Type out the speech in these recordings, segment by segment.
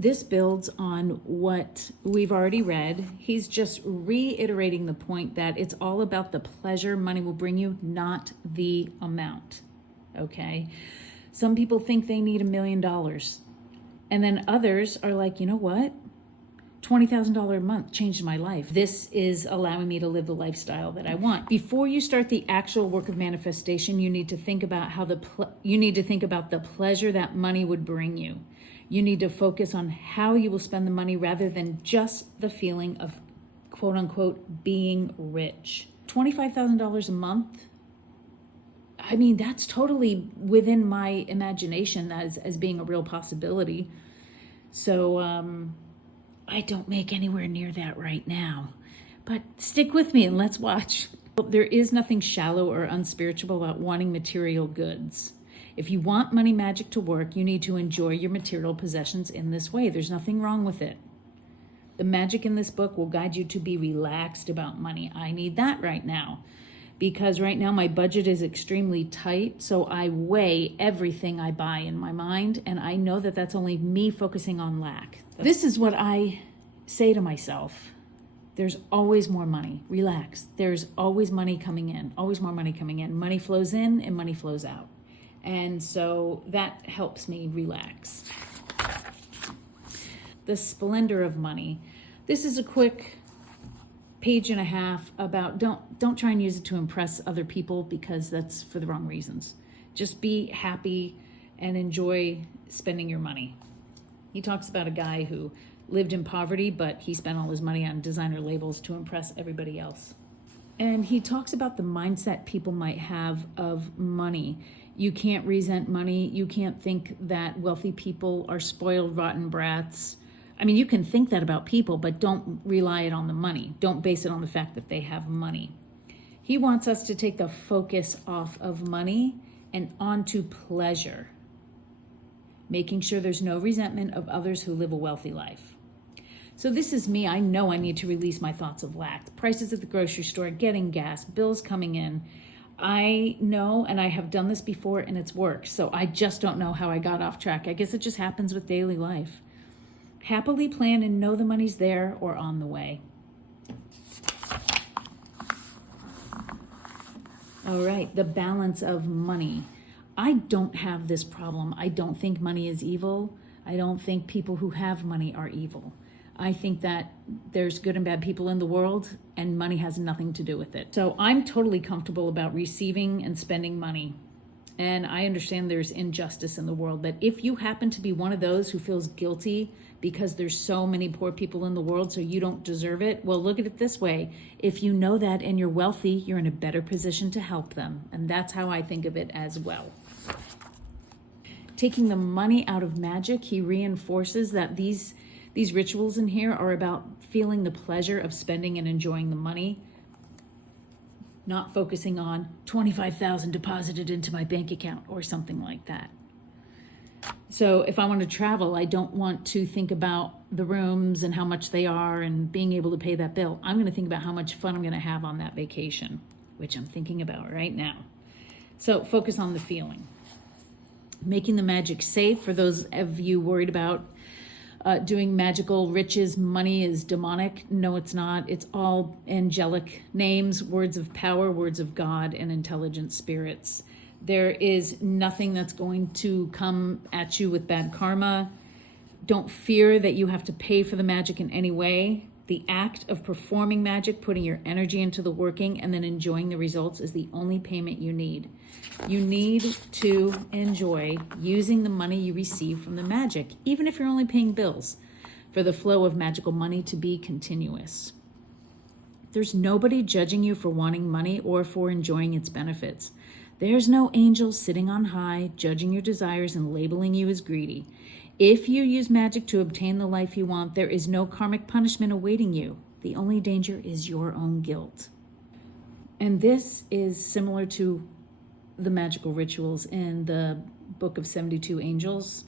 This builds on what we've already read. He's just reiterating the point that it's all about the pleasure money will bring you, not the amount. Okay? Some people think they need $1 million. And then others are like, you know what? $20,000 a month changed my life. This is allowing me to live the lifestyle that I want. Before you start the actual work of manifestation, you need to think about the pleasure that money would bring you. You need to focus on how you will spend the money rather than just the feeling of quote unquote being rich. $25,000 a month. I mean, that's totally within my imagination as being a real possibility. So I don't make anywhere near that right now, but stick with me and let's watch. There is nothing shallow or unspiritual about wanting material goods. If you want money magic to work, you need to enjoy your material possessions in this way. There's nothing wrong with it. The magic in this book will guide you to be relaxed about money. I need that right now because right now my budget is extremely tight. So I weigh everything I buy in my mind, and I know that that's only me focusing on lack. This is what I say to myself. There's always more money. Relax. There's always money coming in, always more money coming in. Money flows in and money flows out. And so that helps me relax. The splendor of money. This is a quick page and a half about don't try and use it to impress other people because that's for the wrong reasons. Just be happy and enjoy spending your money. He talks about a guy who lived in poverty, but he spent all his money on designer labels to impress everybody else. And he talks about the mindset people might have of money. You can't resent money. You can't think that wealthy people are spoiled, rotten brats. I mean, you can think that about people, but don't rely it on the money. Don't base it on the fact that they have money. He wants us to take the focus off of money and onto pleasure, making sure there's no resentment of others who live a wealthy life. So this is me. I know I need to release my thoughts of lack. Prices at the grocery store, getting gas, bills coming in. I know, and I have done this before, and it's worked. So I just don't know how I got off track. I guess it just happens with daily life. Happily plan and know the money's there or on the way. All right, the balance of money. I don't have this problem. I don't think money is evil. I don't think people who have money are evil. I think that there's good and bad people in the world, and money has nothing to do with it. So I'm totally comfortable about receiving and spending money. And I understand there's injustice in the world, but if you happen to be one of those who feels guilty because there's so many poor people in the world, so you don't deserve it, well, look at it this way. If you know that and you're wealthy, you're in a better position to help them. And that's how I think of it as well. Taking the money out of magic, he reinforces that these rituals in here are about feeling the pleasure of spending and enjoying the money, not focusing on $25,000 deposited into my bank account or something like that. So if I want to travel, I don't want to think about the rooms and how much they are and being able to pay that bill. I'm going to think about how much fun I'm going to have on that vacation, which I'm thinking about right now. So focus on the feeling. Making the magic safe. For those of you worried about doing magical riches, money is demonic. No, it's not. It's all angelic names, words of power, words of God, and intelligent spirits. There is nothing that's going to come at you with bad karma. Don't fear that you have to pay for the magic in any way. The act of performing magic, putting your energy into the working, and then enjoying the results is the only payment you need. You need to enjoy using the money you receive from the magic, even if you're only paying bills, for the flow of magical money to be continuous. There's nobody judging you for wanting money or for enjoying its benefits. There's no angel sitting on high, judging your desires and labeling you as greedy. If you use magic to obtain the life you want, there is no karmic punishment awaiting you. The only danger is your own guilt. And this is similar to the magical rituals in the Book of 72 Angels.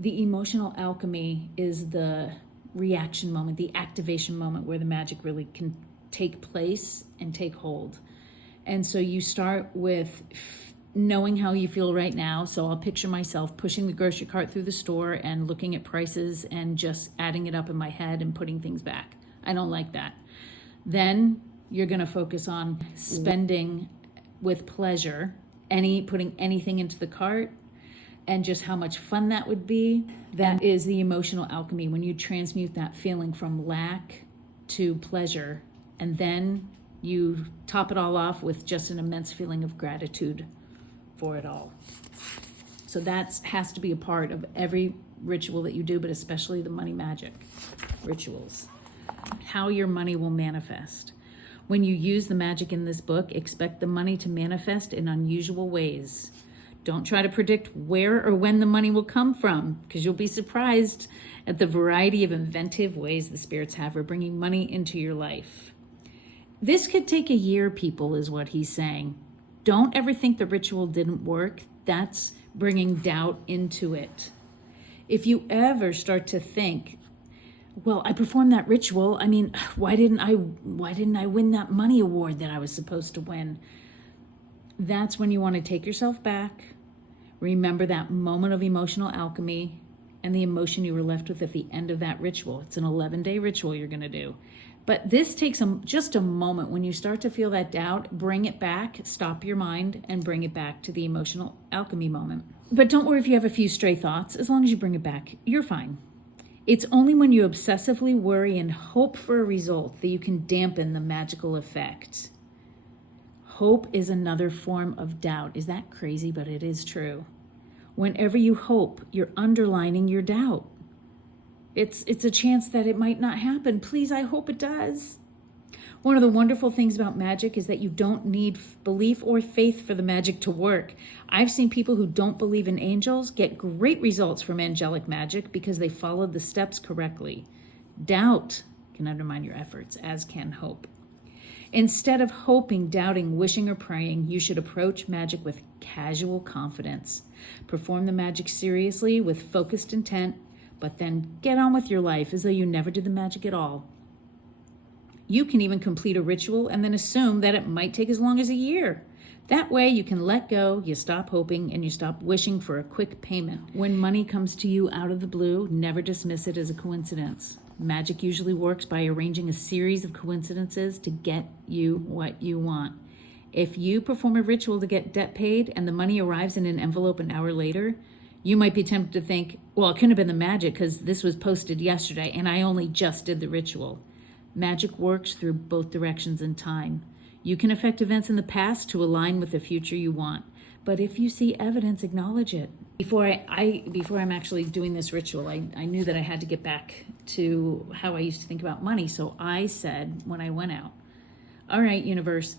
The emotional alchemy is the reaction moment, the activation moment where the magic really can take place and take hold. And so you start with knowing how you feel right now. So I'll picture myself pushing the grocery cart through the store and looking at prices and just adding it up in my head and putting things back. I don't like that. Then you're going to focus on spending with pleasure, putting anything into the cart, and just how much fun that would be. That is the emotional alchemy, when you transmute that feeling from lack to pleasure, and then you top it all off with just an immense feeling of gratitude for it all. So that has to be a part of every ritual that you do, but especially the money magic rituals. How your money will manifest. When you use the magic in this book, expect the money to manifest in unusual ways. Don't try to predict where or when the money will come from, because you'll be surprised at the variety of inventive ways the spirits have for bringing money into your life. This could take a year, people, is what he's saying. Don't ever think the ritual didn't work. That's bringing doubt into it. If you ever start to think, well, I performed that ritual. I mean, why didn't I win that money award that I was supposed to win? That's when you want to take yourself back. Remember that moment of emotional alchemy and the emotion you were left with at the end of that ritual. It's an 11-day ritual you're going to do. But this takes just a moment. When you start to feel that doubt, bring it back, stop your mind, and bring it back to the emotional alchemy moment. But don't worry if you have a few stray thoughts. As long as you bring it back, you're fine. It's only when you obsessively worry and hope for a result that you can dampen the magical effect. Hope is another form of doubt. Is that crazy? But it is true. Whenever you hope, you're underlining your doubt. It's a chance that it might not happen. Please, I hope it does. One of the wonderful things about magic is that you don't need belief or faith for the magic to work. I've seen people who don't believe in angels get great results from angelic magic because they followed the steps correctly. Doubt can undermine your efforts, as can hope. Instead of hoping, doubting, wishing, or praying, you should approach magic with casual confidence. Perform the magic seriously with focused intent, but then get on with your life as though you never did the magic at all. You can even complete a ritual and then assume that it might take as long as a year. That way you can let go, you stop hoping, and you stop wishing for a quick payment. When money comes to you out of the blue, never dismiss it as a coincidence. Magic usually works by arranging a series of coincidences to get you what you want. If you perform a ritual to get debt paid and the money arrives in an envelope an hour later, you might be tempted to think, well, it couldn't have been the magic because this was posted yesterday and I only just did the ritual. Magic works through both directions in time. You can affect events in the past to align with the future you want. But if you see evidence, acknowledge it. Before I'm actually doing this ritual, I knew that I had to get back to how I used to think about money. So I said when I went out, all right, universe,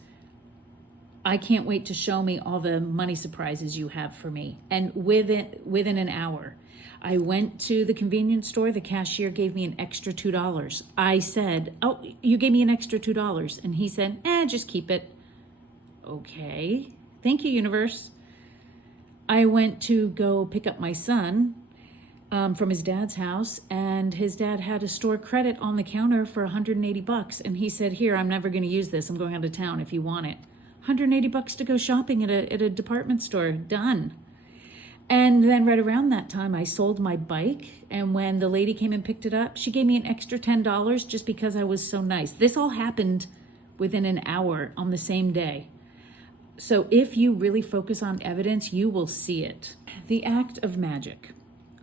I can't wait to show me all the money surprises you have for me. And within an hour, I went to the convenience store. The cashier gave me an extra $2. I said, oh, you gave me an extra $2. And he said, just keep it. Okay. Thank you, universe. I went to go pick up my son from his dad's house, and his dad had a store credit on the counter for $180. And he said, here, I'm never going to use this. I'm going out of town if you want it. $180 to go shopping at a department store. Done. And then right around that time, I sold my bike. And when the lady came and picked it up, she gave me an extra $10 just because I was so nice. This all happened within an hour on the same day. So if you really focus on evidence, you will see it. The act of magic.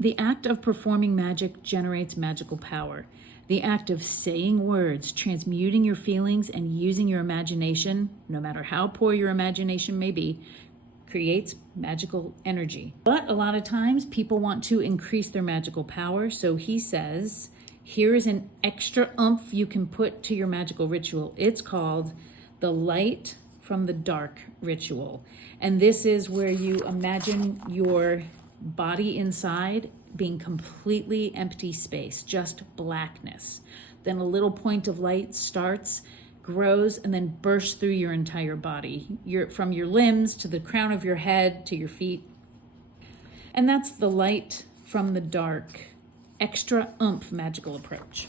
The act of performing magic generates magical power. The act of saying words, transmuting your feelings, and using your imagination, no matter how poor your imagination may be, creates magical energy. But a lot of times people want to increase their magical power. So he says, here is an extra oomph you can put to your magical ritual. It's called the light from the dark ritual. And this is where you imagine your body inside being completely empty space, just blackness. Then a little point of light starts, grows, and then bursts through your entire body, from your limbs to the crown of your head to your feet. And that's the light from the dark, extra oomph magical approach.